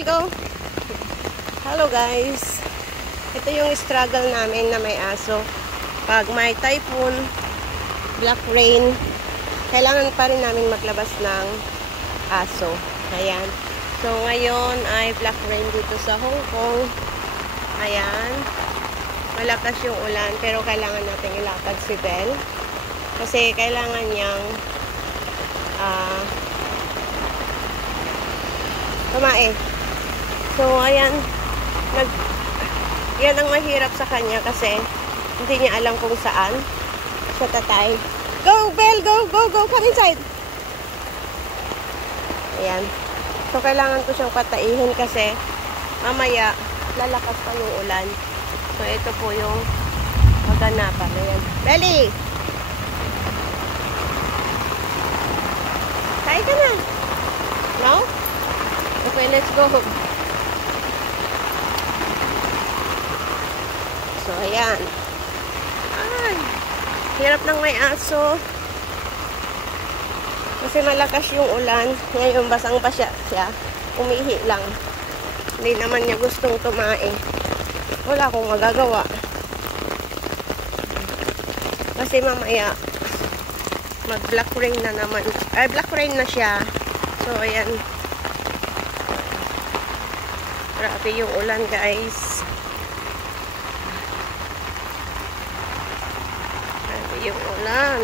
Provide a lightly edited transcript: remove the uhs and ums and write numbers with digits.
Bell, go! Hello guys! Ito yung struggle namin na may aso. Pag may typhoon, black rain, kailangan pa rin namin maglabas ng aso. Ayan. So ngayon ay black rain dito sa Hong Kong. Ayan. Malakas yung ulan pero kailangan natin ilakad si Bell. Kasi kailangan niyang tumae. So ayan. Yan ang mahirap sa kanya kasi hindi niya alam kung saan siya tatay. Go, Bell! Go, go, go! Come inside! Ayan. So, kailangan ko siyang pataihin kasi mamaya lalakas pa yung ulan. So, ito po yung maganapan. Ayan. Belly! Kain ka na! No? Okay, let's go. So, ayan. Ay, hirap ng may aso. Kasi malakas yung ulan. Ngayon, basang pa siya. Umihi lang. Hindi naman niya gustong tumae. Wala akong magagawa. Kasi mamaya, mag-black rain na naman. Ay, black rain na siya. So, ayan. Grabe yung ulan, guys. Yung ulan.